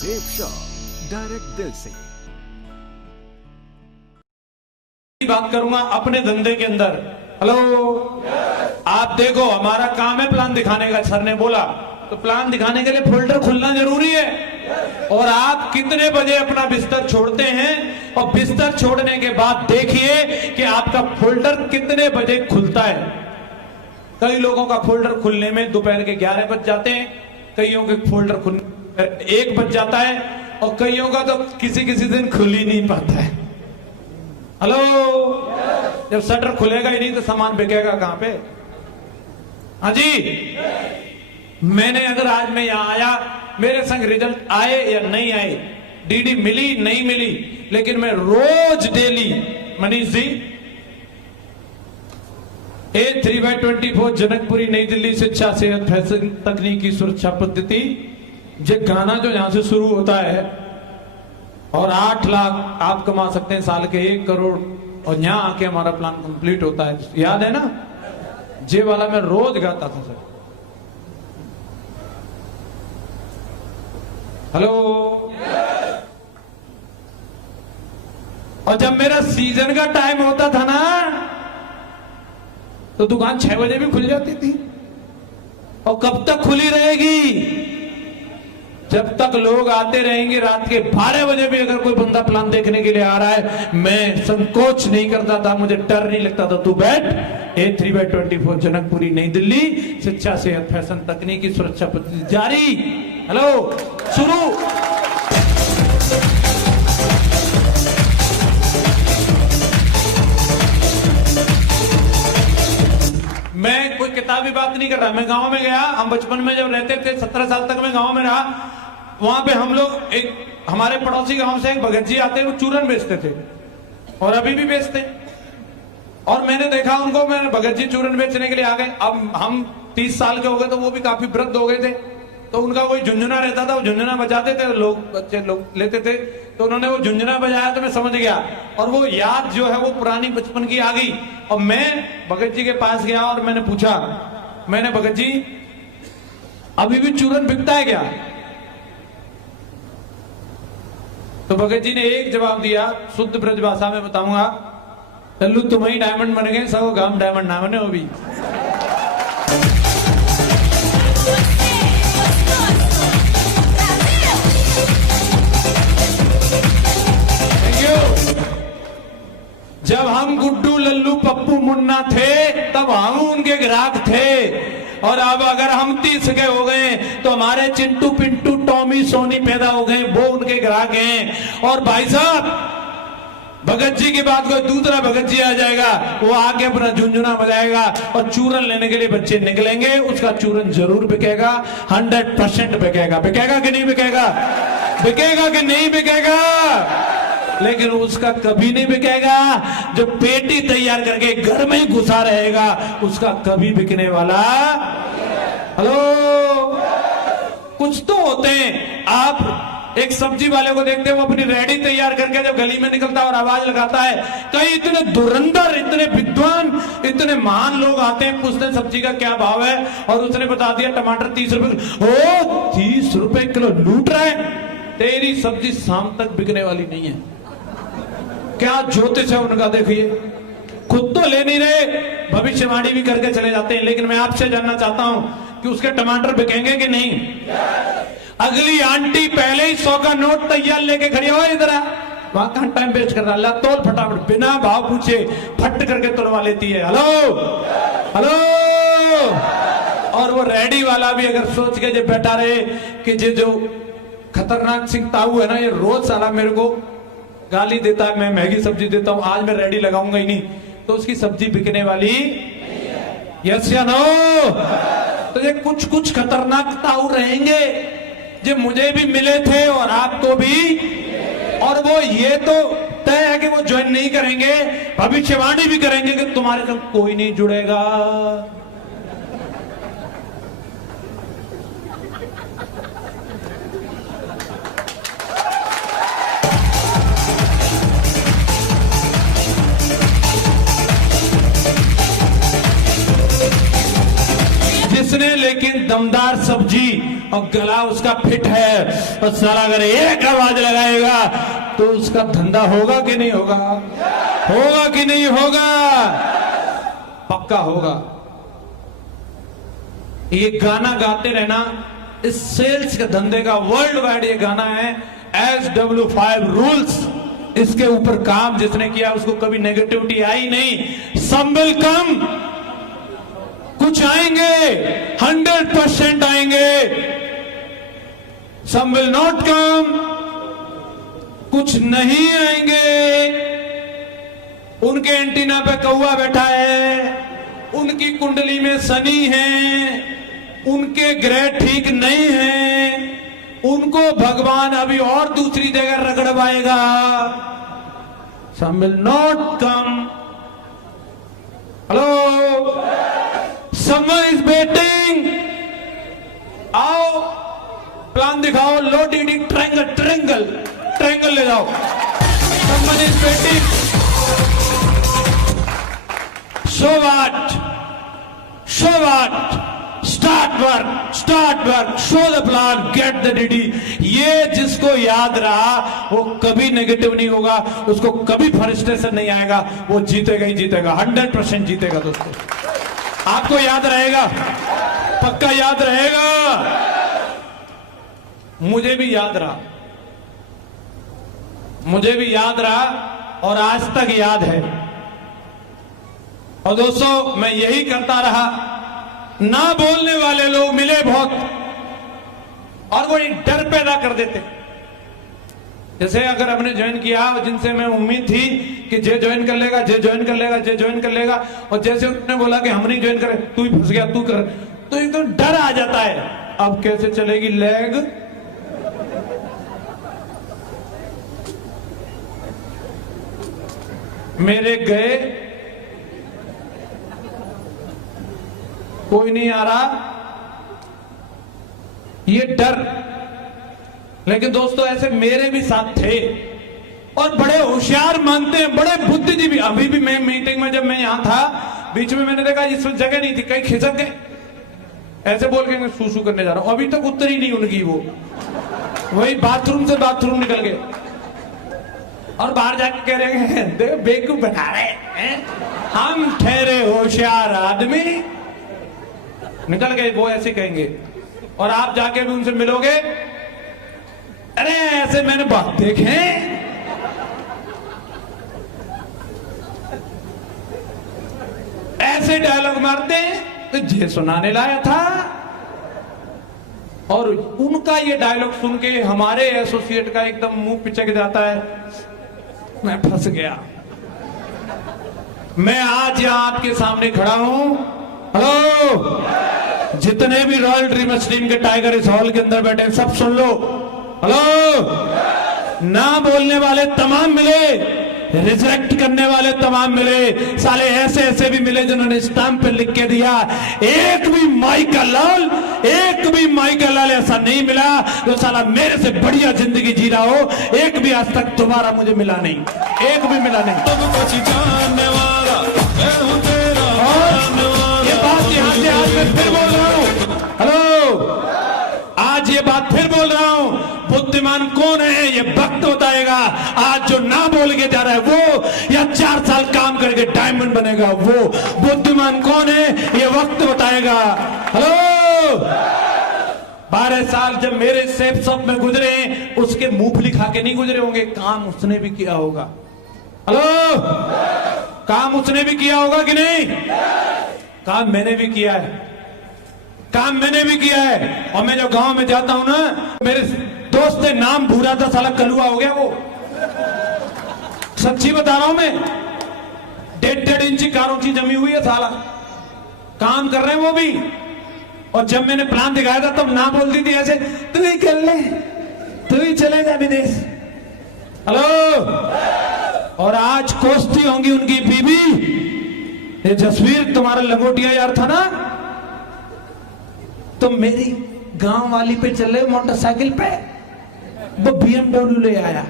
Safe shop, direct दिल से। बात करूंगा अपने धंधे के अंदर। हेलो, आप देखो, हमारा काम है प्लान दिखाने का। सर ने बोला तो प्लान दिखाने के लिए फोल्डर खुलना जरूरी है। और आप कितने बजे अपना बिस्तर छोड़ते हैं और बिस्तर छोड़ने के बाद देखिए कि आपका फोल्डर कितने बजे खुलता है। कई लोगों का फोल्डर खुलने में दोपहर के 11 बज जाते हैं, कईयों के फोल्डर खुलने 1 बज जाता है, और कईयों का तो किसी किसी दिन खुल ही नहीं पाता है। हेलो, जब शटर खुलेगा ही नहीं तो सामान बिकेगा कहां पे? हाँ जी, मैंने अगर आज मैं यहां आया, मेरे संग रिजल्ट आए या नहीं आए, डीडी मिली नहीं मिली, लेकिन मैं रोज डेली, मनीष जी, A3/24 जनकपुरी नई दिल्ली शिक्षा सेहत फैशन तकनीकी सुरक्षा पद्धति, ये गाना जो यहां से शुरू होता है, और 8 लाख आप कमा सकते हैं साल के, 1 करोड़, और यहां आके हमारा प्लान कंप्लीट होता है। याद है ना? जे वाला मैं रोज गाता था सर। हेलो, और जब मेरा सीजन का टाइम होता था ना, तो दुकान 6 बजे भी खुल जाती थी। और कब तक खुली रहेगी? जब तक लोग आते रहेंगे। रात के 12 बजे भी अगर कोई बंदा प्लान देखने के लिए आ रहा है, मैं संकोच नहीं करता था, मुझे डर नहीं लगता था। तू बैठ, A3/24 जनकपुरी नई दिल्ली शिक्षा सेहत फैशन तकनीकी सुरक्षा पद्धति जारी। हेलो, शुरू। मैं कोई किताबी बात नहीं कर रहा, मैं गांव में गया। हम बचपन में जब रहते थे, 17 साल तक मैं गांव में रहा। वहां पे हम लोग, एक हमारे पड़ोसी गांव से एक भगत जी आते, वो चूरन बेचते थे और अभी भी बेचते। और मैंने देखा उनको, मैंने भगत जी चूरन बेचने के लिए आ गए। अब हम 30 साल के हो गए, तो वो भी काफी वृद्ध हो गए थे। तो उनका कोई झुंझुना रहता था, वो झुंझुना बजाते थे, लोग, बच्चे लोग लेते थे। तो उन्होंने वो झुंझुना बजाया तो मैं समझ गया, और वो याद जो है वो पुरानी बचपन की आ गई। और मैं भगत जी के पास गया और मैंने पूछा, मैंने, भगत जी अभी भी चूरन बिकता है क्या? तो भगत जी ने एक जवाब दिया, शुद्ध ब्रज भाषा में बताऊंगा, लल्लू तुम ही डायमंड बन गए, सब गांव डायमंड ना बने। वो भी जब हम गुड्डू लल्लू पप्पू मुन्ना थे, तब हम उनके ग्राहक थे। और अब अगर हम 30 के हो गए, तो हमारे चिंटू पिंटू टॉमी सोनी पैदा हो गए, वो उनके ग्राहक हैं। और भाई साहब, भगत जी के बाद कोई दूसरा भगत जी आ जाएगा, वो आके अपना झुंझुना बजाएगा और चूरन लेने के लिए बच्चे निकलेंगे। उसका चूरन जरूर बिकेगा, 100% बिकेगा। बिकेगा कि नहीं बिकेगा? बिकेगा कि नहीं बिकेगा? लेकिन उसका कभी नहीं बिकेगा जो पेटी तैयार करके घर में ही घुसा रहेगा, उसका कभी बिकने वाला। हेलो, कुछ तो होते हैं। आप एक सब्जी वाले को देखते हैं, वो अपनी रेडी तैयार करके जब गली में निकलता है और आवाज लगाता है, कई इतने धुरंधर, इतने विद्वान, इतने महान लोग आते हैं, पूछते हैं सब्जी का क्या भाव है, और उसने बता दिया टमाटर 30 रुपए। ओ 30 रुपए किलो लूट रहा है। तेरी सब्जी शाम तक बिकने वाली नहीं है। क्या ज्योतिष है उनका, देखिए। खुद तो ले नहीं रहे, भविष्यवाणी भी करके चले जाते हैं। लेकिन मैं आपसे जानना चाहता हूं कि उसके टमाटर बिकेंगे कि नहीं? अगली आंटी पहले ही 100 का नोट तैयार लेके खड़ी हो, इधर आ, वहां कहां टाइम वेस्ट कर रहा है, तोल फटाफट, बिना भाव पूछे फट करके तोड़वा लेती है। Hello, hello. और वो रेडी वाला भी अगर सोच के जो बैठा रहे कि जो खतरनाक सिंह ताऊ है ना, ये रोज साला मेरे को गाली देता है, मैं महंगी सब्जी देता हूं, आज मैं रेडी लगाऊंगा ही नहीं, तो उसकी सब्जी बिकने वाली। यस या नो? तो ये कुछ कुछ खतरनाक ताऊ रहेंगे, जो मुझे भी मिले थे और आपको भी। और वो ये तो तय है कि वो ज्वाइन नहीं करेंगे, भविष्यवाणी भी करेंगे कि तुम्हारे संग कोई नहीं जुड़ेगा। जिसने लेकिन दमदार सब्जी और गला उसका फिट है और साला अगर एक आवाज लगाएगा तो उसका धंधा होगा कि नहीं होगा? होगा कि नहीं होगा? पक्का होगा। ये गाना गाते रहना, इस सेल्स के धंधे का वर्ल्ड वाइड ये गाना है। SW5 रूल्स, इसके ऊपर काम जिसने किया उसको कभी नेगेटिविटी आई नहीं। सम विल कम, कुछ आएंगे, 100% आएंगे। सम विल नॉट कम, कुछ नहीं आएंगे। उनके एंटीना पे कौवा बैठा है, उनकी कुंडली में शनि है, उनके ग्रह ठीक नहीं है, उनको भगवान अभी और दूसरी जगह रगड़वाएगा। Some will not come. Hello, someone is waiting. आओ, प्लान दिखाओ। लो डीडी ट्रायंगल, ट्रायंगल, ट्रायंगल ले जाओ। Someone is waiting. Show what? Show what? Start work, start work, show the plan, get the DD. ये जिसको याद रहा वो कभी नेगेटिव नहीं होगा, उसको कभी फ्रस्ट्रेशन नहीं आएगा, वो जीतेगा ही जीतेगा, 100% जीतेगा। दोस्तों आपको याद रहेगा, पक्का याद रहेगा। मुझे भी याद रहा, मुझे भी याद रहा और आज तक याद है। और दोस्तों मैं यही करता रहा। ना बोलने वाले लोग मिले बहुत और वो एक डर पैदा कर देते। जैसे अगर हमने ज्वाइन किया और जिनसे मैं उम्मीद थी कि जे ज्वाइन कर लेगा, जे ज्वाइन कर लेगा, जे ज्वाइन कर लेगा, और जैसे उन्होंने बोला कि हम नहीं ज्वाइन करे, तू ही फंस गया, तू कर, तो एकदम तो डर आ जाता है। अब कैसे चलेगी लेग? मेरे गए, कोई नहीं आ रहा, ये डर। लेकिन दोस्तों ऐसे मेरे भी साथ थे और बड़े होशियार मानते हैं, बड़े बुद्धिजीवी। अभी भी मैं मीटिंग में जब मैं यहां था, बीच में मैंने देखा इस जगह नहीं थी, कहीं खिसक गए, ऐसे बोल के मैं सूसू करने जा रहा हूं। अभी तक उतरी नहीं उनकी, वो वही बाथरूम से बाथरूम निकल गए और बाहर जाके कह रहे हैं देख बेवकूफ बना रहे हैं, हम ठहरे होशियार आदमी। निकल गए, वो ऐसे कहेंगे। और आप जाके भी उनसे मिलोगे, अरे ऐसे मैंने बहुत देखे, ऐसे डायलॉग मारते हैं तो ये सुनाने लाया था। और उनका ये डायलॉग सुन के हमारे एसोसिएट का एकदम मुंह पिचक जाता है, मैं फंस गया। मैं आज यहां आपके सामने खड़ा हूं। हेलो, जितने भी रॉयल ड्रीमर्स टीम के टाइगर इस हॉल के अंदर बैठे सब सुन लो। हेलो, ना बोलने वाले तमाम मिले, रिजेक्ट करने वाले तमाम मिले, साले ऐसे ऐसे भी मिले जिन्होंने स्टैंप पे लिख के दिया। एक भी माई का लाल, एक भी माई का लाल ऐसा नहीं मिला जो साला मेरे से बढ़िया जिंदगी जी रहा हो। एक भी आज तक दोबारा मुझे मिला नहीं, एक भी मिला नहीं। यहां से आज मैं फिर बोल रहा हूं, हेलो, आज ये बात फिर बोल रहा हूं, बुद्धिमान कौन है ये वक्त बताएगा। आज जो ना बोल के जा रहा है वो, या 4 साल काम करके डायमंड बनेगा वो, बुद्धिमान कौन है ये वक्त बताएगा। हेलो, 12 साल जब मेरे सेफ शॉप में गुजरे, उसके मूंगफली खा के नहीं गुजरे होंगे, काम उसने भी किया होगा। हेलो, काम उसने भी किया होगा कि नहीं? काम मैंने भी किया है, काम मैंने भी किया है। और मैं जब गांव में जाता हूं ना, मेरे दोस्त ने नाम भूरा था, साला कलुआ हो गया वो, सच्ची बता रहा हूं मैं। 1.5 इंची कारोची जमी हुई है, साला काम कर रहे हैं वो भी। और जब मैंने प्लान दिखाया था तब ना बोलती थी ऐसे, तू ही कर ले, तू ही चलेगा विदेश। हेलो, और आज कोसती होंगी उनकी बीबी। ये जसवीर तुम्हारा लंगोटिया यार था ना, तो मेरी गांव वाली पे चले मोटरसाइकिल पे, वो BMW ले आया।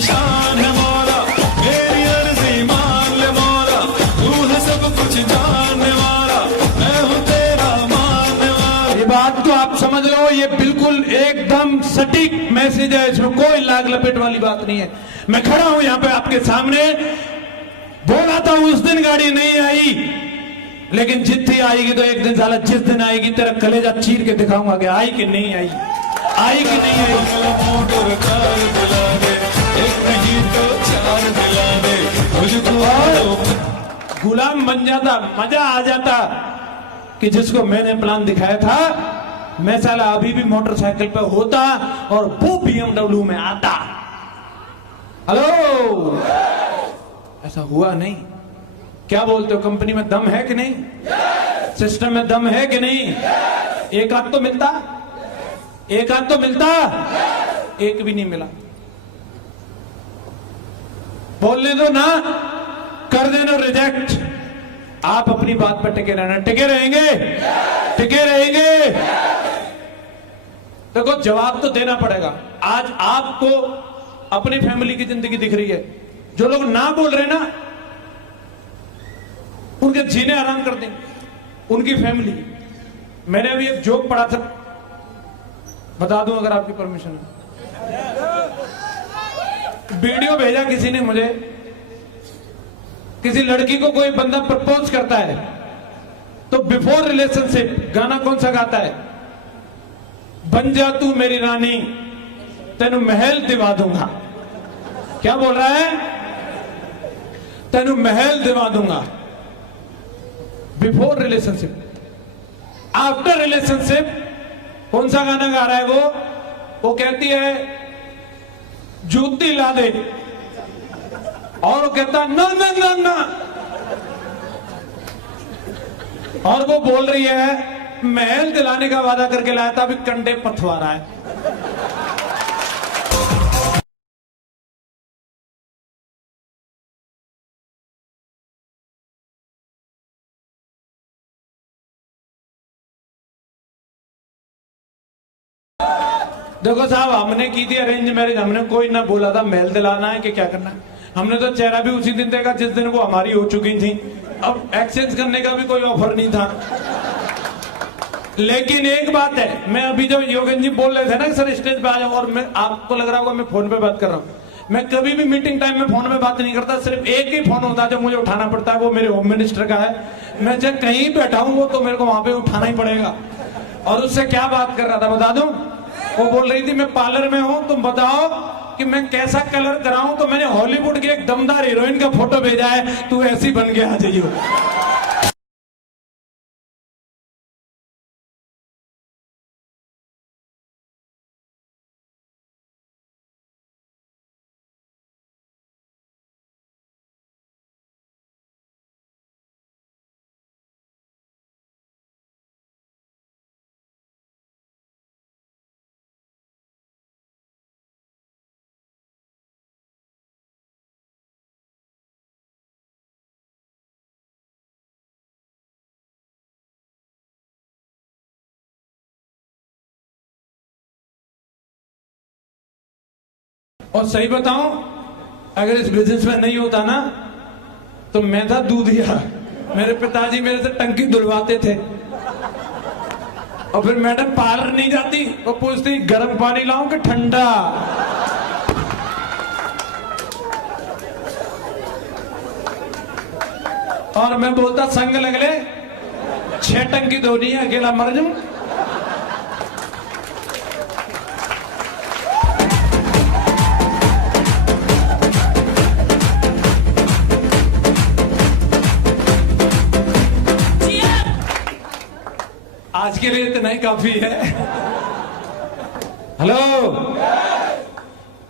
शान है मौला, मेरी अर्जी मान ले मौला, तू है सटीक मैसेज है, इसमें कोई लाग लपेट वाली बात नहीं है। मैं खड़ा हूं यहां पे आपके सामने, बोला था उस दिन गाड़ी नहीं आई, लेकिन जिद्दी आएगी तो एक दिन साला जिस दिन आएगी तेरा कलेजा चीर के दिखाऊंगा कि आई कि नहीं आई, आई कि नहीं आई। मोटर कार दिला दे, एक नहीं तो चार दिला दे, मुझको गुलाम बन जाता, मजा आ जाता कि जिसको मैंने प्लान दिखाया था मैं साला अभी भी मोटरसाइकिल पे होता और वो BMW में आता। हेलो, ऐसा हुआ नहीं। क्या बोलते हो, कंपनी में दम है कि नहीं, सिस्टम में दम है कि नहीं? एक आध तो मिलता, एक आध तो मिलता, एक भी नहीं मिला। बोलने दो ना, कर देना रिजेक्ट। आप अपनी बात पर टिके रहना, टिके रहेंगे, टिके रहेंगे। देखो जवाब तो देना पड़ेगा। आज आपको अपनी फैमिली की जिंदगी दिख रही है, जो लोग ना बोल रहे ना उनके जीने आराम कर दें, उनकी फैमिली। मैंने अभी एक जोक पढ़ा था, बता दूं अगर आपकी परमिशन है। वीडियो भेजा किसी ने मुझे, किसी लड़की को कोई बंदा प्रपोज करता है तो बिफोर रिलेशनशिप गाना कौन सा गाता है? बन जा तू मेरी रानी तेनू महल दिवा दूंगा। क्या बोल रहा है? तेनू महल दिवा दूंगा। Before relationship. आफ्टर रिलेशनशिप कौन सा गाना गा रहा है वो कहती है जूती ला दे, और वो कहता ना ना ना ना, और वो बोल रही है महल दिलाने का वादा करके लाया था, अभी कंडे पथवा रहा है। देखो साहब, हमने की थी अरेंज मैरिज, हमने कोई ना बोला था महल दिलाना है कि क्या करना है। हमने तो चेहरा भी उसी दिन देखा जिस दिन वो हमारी हो चुकी थी। अब एक्सचेंज करने का भी कोई ऑफर नहीं था। लेकिन एक बात है, मैं अभी जब योगेन जी बोल रहे थे ना सर स्टेज पे आ जाओ, और मैं आपको लग रहा होगा मैं फोन पे बात कर रहा हूँ। मैं कभी भी मीटिंग टाइम में फोन पे बात नहीं करता, सिर्फ एक ही फोन होता है जो मुझे उठाना पड़ता है, वो मेरे होम मिनिस्टर का है। मैं जब कहीं बैठा हूँ वो तो मेरे को वहां पे उठाना ही पड़ेगा। और उससे क्या बात कर रहा था बता दूं? वो बोल रही थी मैं पार्लर में हूं, तुम बताओ कि मैं कैसा कलर कराऊं। तो मैंने हॉलीवुड की एक दमदार हीरोइन का फोटो भेजा है, तू ऐसी बन के आ जाइयो। और सही बताऊं, अगर इस बिजनेस में नहीं होता ना तो मैं था दूधिया। मेरे पिताजी मेरे से टंकी धुलवाते थे, और फिर मैडम पार्लर नहीं जाती, वो पूछती गर्म पानी लाऊं कि ठंडा। और मैं बोलता संग लगले 6 टंकी धोनी है, अकेला मर जाऊं। आज के लिए इतना ही काफी है। हेलो,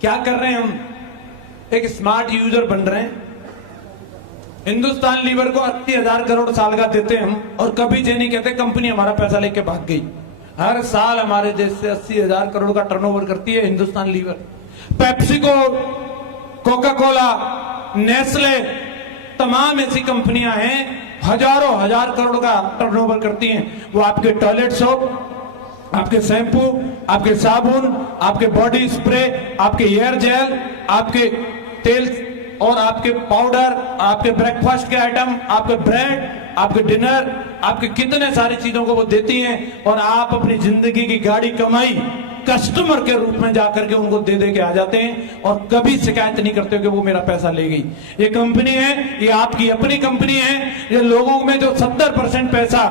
क्या कर रहे हैं हम? एक स्मार्ट यूजर बन रहे हैं। हिंदुस्तान लीवर को 80,000 करोड़ साल का देते हम, और कभी ये नहीं कहते कंपनी हमारा पैसा लेके भाग गई। हर साल हमारे देश से 80,000 करोड़ का टर्नओवर करती है Hindustan Lever. PepsiCo, Coca Cola, Nestle, तमाम ऐसी कंपनियां हैं हजारों हजार करोड़ का टर्नओवर करती हैं। वो आपके टॉयलेट सोप, आपके शैम्पू, आपके साबुन, आपके बॉडी स्प्रे, आपके हेयर जेल, आपके तेल और आपके पाउडर, आपके ब्रेकफास्ट के आइटम, आपके ब्रेड, आपके डिनर, आपके कितने सारी चीजों को वो देती हैं। और आप अपनी जिंदगी की गाड़ी कमाई कस्टमर के रूप में जाकर के उनको दे दे के आ जाते हैं और कभी शिकायत नहीं करते कि वो मेरा पैसा ले गई। ये कंपनी है, ये आपकी अपनी कंपनी है। ये लोगों में जो 70% पैसा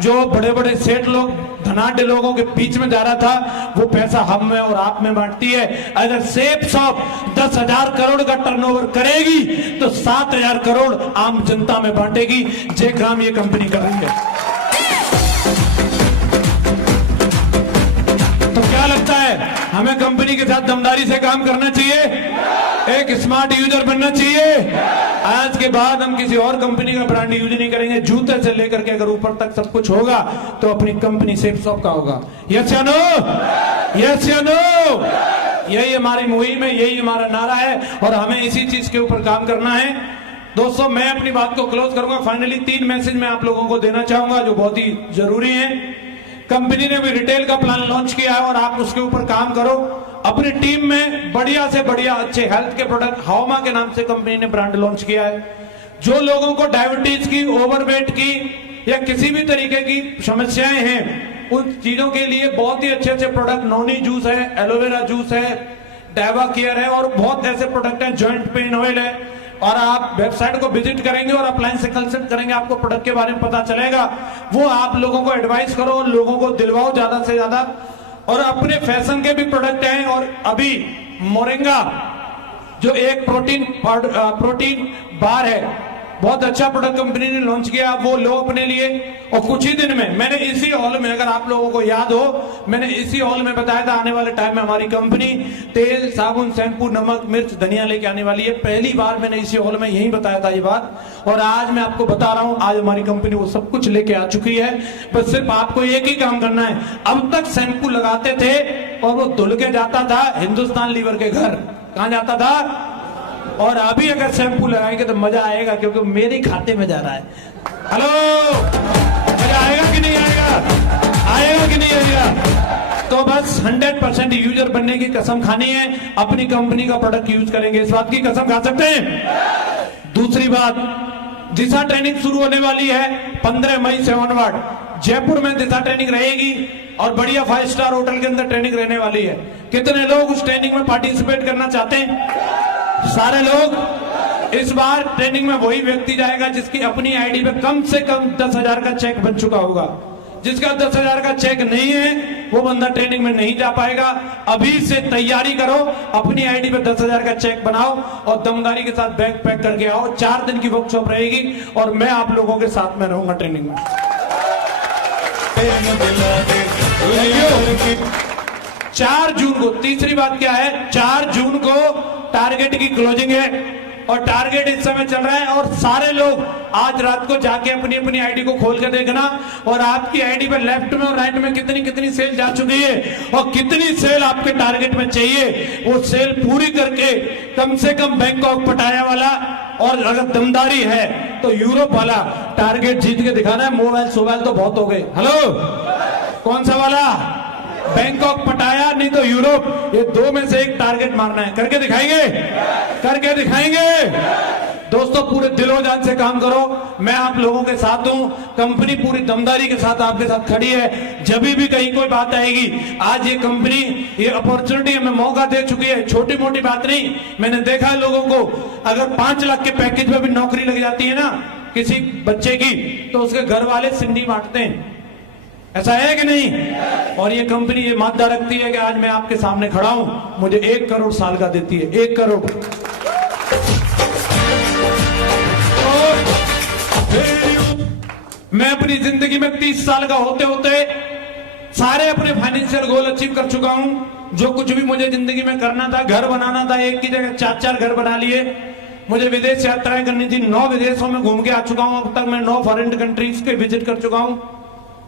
जो बड़े बड़े सेठ लोग धनाढ़ लोगों के बीच में जा रहा था, वो पैसा हम में और आप में बांटती है। अगर सेब शॉप 10,000 करोड़ का टर्नओवर करेगी तो 7,000 करोड़ आम जनता में बांटेगी। जे काम ये कंपनी कर रही है। तो क्या लगता है, हमें कंपनी के साथ दमदारी से काम करना चाहिए, एक स्मार्ट यूजर बनना चाहिए। आज के बाद हम किसी और कंपनी का ब्रांड यूज नहीं करेंगे। जूते से लेकर के अगर ऊपर तक सब कुछ होगा तो अपनी कंपनी सेफ शॉप का होगा। यस या नो? यस या नो? यही हमारी मुहिम है, यही हमारा नारा है और हमें इसी चीज के ऊपर काम करना है। दोस्तों, मैं अपनी बात को क्लोज करूंगा। फाइनली 3 मैसेज मैं आप लोगों को देना चाहूंगा जो बहुत ही जरूरी है। कंपनी ने भी रिटेल का प्लान लॉन्च किया है और आप उसके ऊपर काम करो। अपनी टीम में बढ़िया से बढ़िया अच्छे हेल्थ के प्रोडक्ट, हाउमा के नाम से कंपनी ने ब्रांड लॉन्च किया है। जो लोगों को डायबिटीज की, ओवरवेट की या किसी भी तरीके की समस्याएं हैं, उन चीजों के लिए बहुत ही अच्छे अच्छे प्रोडक्ट, नोनी जूस है, एलोवेरा जूस है, डाइवा केयर है और बहुत ऐसे प्रोडक्ट हैं, जॉइंट पेन ऑयल है। और आप वेबसाइट को विजिट करेंगे और अप्लायंस से कंसल्ट करेंगे, आपको प्रोडक्ट के बारे में पता चलेगा। वो आप लोगों को एडवाइस करो और लोगों को दिलवाओ ज्यादा से ज्यादा। और अपने फैशन के भी प्रोडक्ट हैं। और अभी मोरिंगा जो एक प्रोटीन बार है, बहुत अच्छा प्रोडक्ट कंपनी ने लॉन्च किया, वो लो अपने लिए। और कुछ ही दिन में मैंने इसी हॉल में, अगर आप लोगों को याद हो, मैंने इसी हॉल में बताया था आने वाले टाइम में हमारी कंपनी तेल, साबुन, शैम्पू, नमक, मिर्च, धनिया लेके आने वाली है। पहली बार मैंने इसी हॉल में यही बताया था ये बात और आज मैं आपको बता रहा हूं, आज हमारी कंपनी वो सब कुछ लेके आ चुकी है। बस सिर्फ आपको एक ही काम करना है। अब तक शैम्पू लगाते थे और वो धुल के जाता था हिंदुस्तान लीवर के घर। कहां जाता था? और अभी अगर शैम्पू लगाएंगे तो मजा आएगा क्योंकि मेरे खाते में जा रहा है। हेलो, मजा आएगा कि नहीं आएगा? आएगा कि नहीं आएगा? तो बस 100% यूजर बनने की कसम खानी है, अपनी कंपनी का प्रोडक्ट यूज करेंगे, इस बात की कसम खा सकते हैं। दूसरी बात, दिशा ट्रेनिंग शुरू होने वाली है 15 मई से ऑनवर्ड। जयपुर में दिशा ट्रेनिंग रहेगी और बढ़िया 5 स्टार होटल के अंदर ट्रेनिंग रहने वाली है। कितने लोग उस ट्रेनिंग में पार्टिसिपेट करना चाहते हैं? सारे लोग। इस बार ट्रेनिंग में वही व्यक्ति जाएगा जिसकी अपनी आईडी पे कम से कम 10,000 का चेक बन चुका होगा। जिसका 10,000 का चेक नहीं है वो बंदा ट्रेनिंग में नहीं जा पाएगा। अभी से तैयारी करो, अपनी आईडी पे 10,000 का चेक बनाओ और दमदारी के साथ बैग पैक करके आओ। 4 दिन की वर्कशॉप रहेगी और मैं आप लोगों के साथ में रहूंगा ट्रेनिंग में। 4 जून को, तीसरी बात क्या है, 4 जून को टारगेट की क्लोजिंग है और टारगेट इस समय चल रहा है। और सारे लोग आज रात को जाके अपनी अपनी आईडी को खोल कर देखना और आपकी आईडी पे लेफ्ट में और राइट में कितनी कितनी सेल जा चुकी है और कितनी सेल आपके टारगेट में चाहिए। वो सेल पूरी करके कम से कम बैंकॉक, पटाया वाला और अगर दमदारी है तो यूरोप वाला टारगेट जीत के दिखाना है। मोबाइल तो बहुत हो गए। हेलो, कौन सा वाला? बैंकॉक, पटाया, नहीं तो यूरोप। ये 2 में से एक टारगेट मारना है। करके दिखाएंगे, करके दिखाएंगे। दोस्तों, पूरे दिलो जान से काम करो। मैं आप लोगों के साथ हूं। कंपनी पूरी दमदारी के साथ आपके साथ खड़ी है। जब भी कहीं कोई बात आएगी, आज ये कंपनी ये अपॉर्चुनिटी हमें मौका दे चुकी है। छोटी मोटी बात नहीं। मैंने देखा है लोगों को, अगर 5 लाख के पैकेज में भी नौकरी लग जाती है ना किसी बच्चे की, तो उसके घर वाले सिंधी बांटते हैं। ऐसा है कि नहीं? और ये कंपनी ये मादा रखती है कि आज मैं आपके सामने खड़ा हूं, मुझे 1 करोड़ साल का देती है। 1 करोड़। मैं अपनी जिंदगी में 30 साल का होते होते सारे अपने फाइनेंशियल गोल अचीव कर चुका हूं। जो कुछ भी मुझे जिंदगी में करना था, घर बनाना था, एक की जगह 4-4 घर बना लिए। मुझे विदेश यात्राएं करनी थी, 9 विदेशों में घूम के आ चुका हूं। अब तक मैं 9 फॉरेन कंट्रीज के विजिट कर चुका हूं।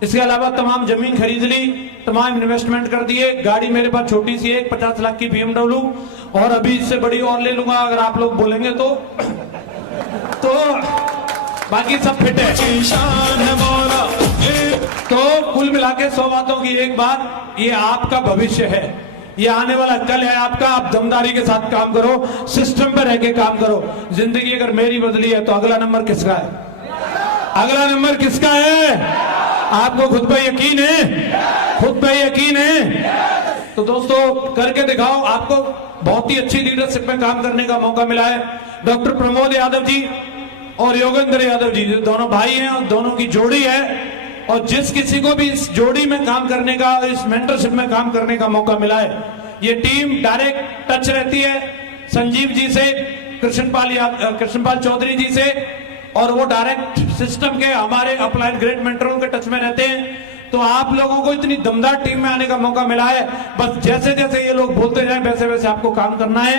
इसके अलावा तमाम जमीन खरीद ली, तमाम इन्वेस्टमेंट कर दिए। गाड़ी मेरे पास छोटी सी है, 50 लाख की BMW, और अभी इससे बड़ी और ले लूंगा अगर आप लोग बोलेंगे तो बाकी सब फिट है। तो कुल मिला के 100 बातों की एक बात, ये आपका भविष्य है, ये आने वाला कल है आपका। आप दमदारी के साथ काम करो, सिस्टम पर रह के काम करो। जिंदगी अगर मेरी बदली है तो अगला नंबर किसका है? अगला नंबर किसका है? आपको खुद पे यकीन है? खुद पे यकीन है? तो दोस्तों करके दिखाओ। आपको बहुत ही अच्छी लीडरशिप में काम करने का मौका मिला है। डॉक्टर प्रमोद यादव जी और योगेंद्र यादव जी दोनों भाई हैं और दोनों की जोड़ी है, और जिस किसी को भी इस जोड़ी में काम करने का, इस मेंटरशिप में काम करने का मौका मिला है, ये टीम डायरेक्ट टच रहती है संजीव जी से, कृष्णपाल चौधरी जी से, और वो डायरेक्ट सिस्टम के हमारे अप्लाइड ग्रेड मेंटरों के टच में रहते हैं। तो आप लोगों को इतनी दमदार टीम में आने का मौका मिला है। बस जैसे जैसे ये लोग बोलते जाएं वैसे वैसे आपको काम करना है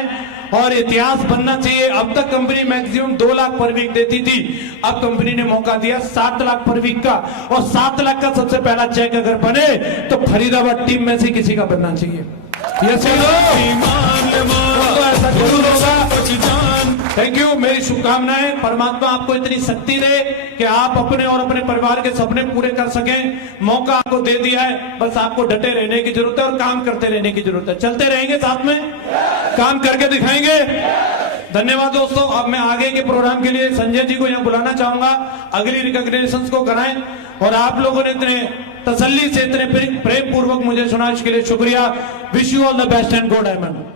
और इतिहास बनना चाहिए। अब तक कंपनी मैक्सिमम 2 लाख पर वीक देती थी, अब कंपनी ने मौका दिया 7 लाख पर वीक का, और 7 लाख का सबसे पहला चेक अगर बने तो फरीदाबाद टीम में से किसी का बनना चाहिए। ये ऐसा जरूर होगा। Thank you. मेरी शुभकामनाएं, परमात्मा आपको इतनी शक्ति दे कि आप अपने और अपने परिवार के सपने पूरे कर सकें। मौका आपको दे दिया है, बस आपको डटे रहने की जरूरत है और काम करते रहने की जरूरत है। चलते रहेंगे साथ में, काम करके दिखाएंगे। धन्यवाद दोस्तों। अब मैं आगे के प्रोग्राम के लिए संजय जी को यहाँ बुलाना चाहूंगा, अगली रिकॉग्निशन को कराएं। और आप लोगों ने इतने तसल्ली से, इतने प्रेम पूर्वक मुझे सुना, इसके लिए शुक्रिया। Wish you all the best and go diamond.